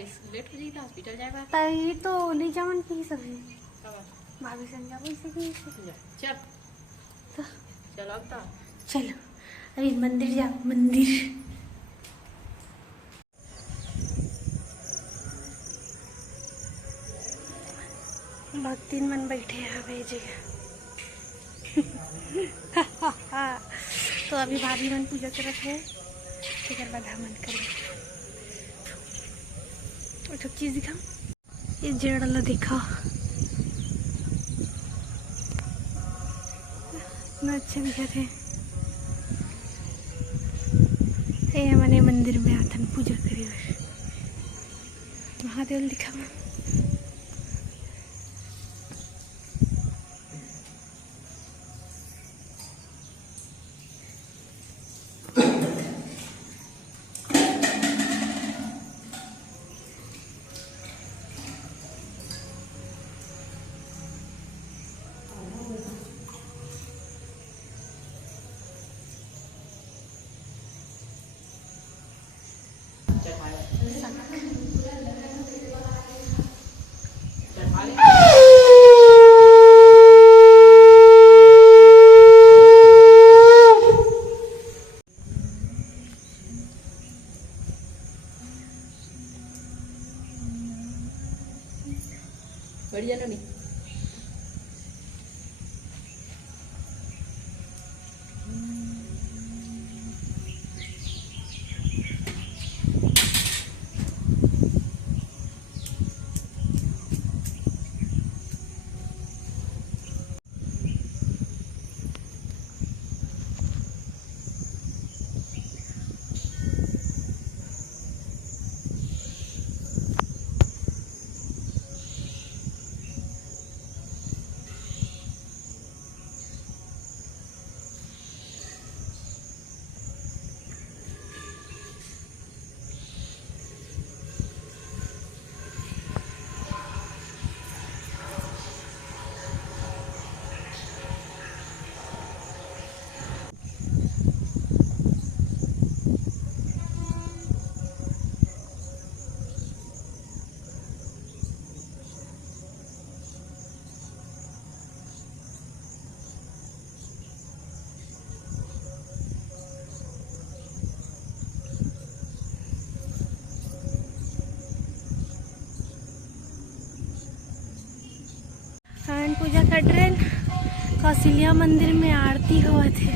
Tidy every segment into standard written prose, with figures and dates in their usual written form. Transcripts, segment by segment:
Late हो जाई त हॉस्पिटल जाएगा तई तो ले जावन की सब है कब भाभी संग जाबो इसे की चल तो चलो अब तो चलो अभी मंदिर जा मंदिर भक्तिन मन बैठे हैं भेजे तो अभी भाभी मन पूजा करत है फिर बाद हमन करें एक चीज दिखा ये जेड़ ला दिखा इतना अच्छा दिखा थे ये हमारे मंदिर में आथन पूजा करे महादेव दिखा बढ़िया नहीं हम पूजा कर रहे कौशल्या मंदिर में आरती हुआ थे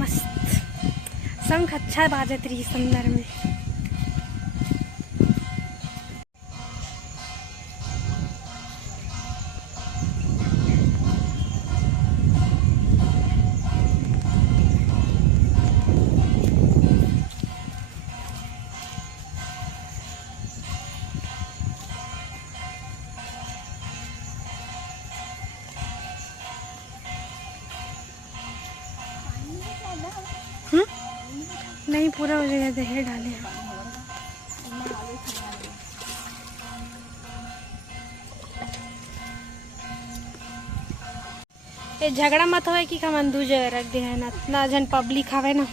मस्त शंख अच्छा बाजत रही संदर में नहीं पूरा हो जाएगा दही डाले हैं ये झगड़ा मत होए कि कमन दू जगह रख दे है ना इतना जन पब्लिक आवे ना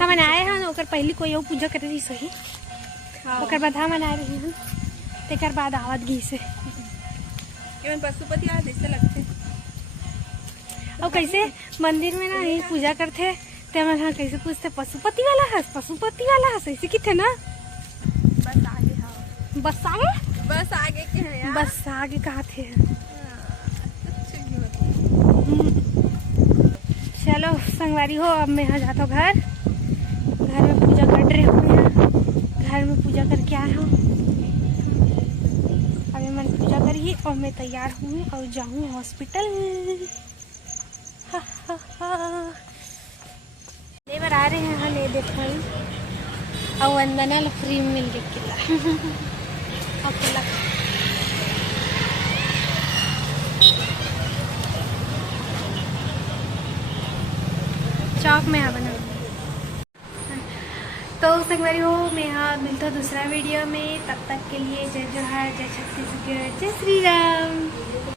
हम आए हैं ओकर पहले कोई और पूजा करे रही सही ओकर बाद हम आए रही हैं तेकर बाद आवत घी से पशुपति आज ऐसे लगते और कैसे मंदिर में ना यही पूजा करते ते मन हाँ कैसे पूछते पशुपति वाला हंस ऐसे की थे ना बस आगे हाँ बस आगे के हैं यार बस आगे कहाँ थे चलो संगवारी हो अब मैं यहाँ जाता हूँ घर में पूजा कर रहे हो घर में पूजा करके आया हूँ अभी मैंने पूजा करी और मैं तैयार हूँ और जाऊँ हॉस्पिटल लेबर आ रहे हैं हाँ ले देखो और वंदना फ्री में मिल गया किला अकेला चौक में आ बना तो संगवारी हो मैं हाँ मिलता हूँ दूसरा वीडियो में, तब तक के लिए जय जोहार, जय छत्तीसगढ़, जय श्री राम।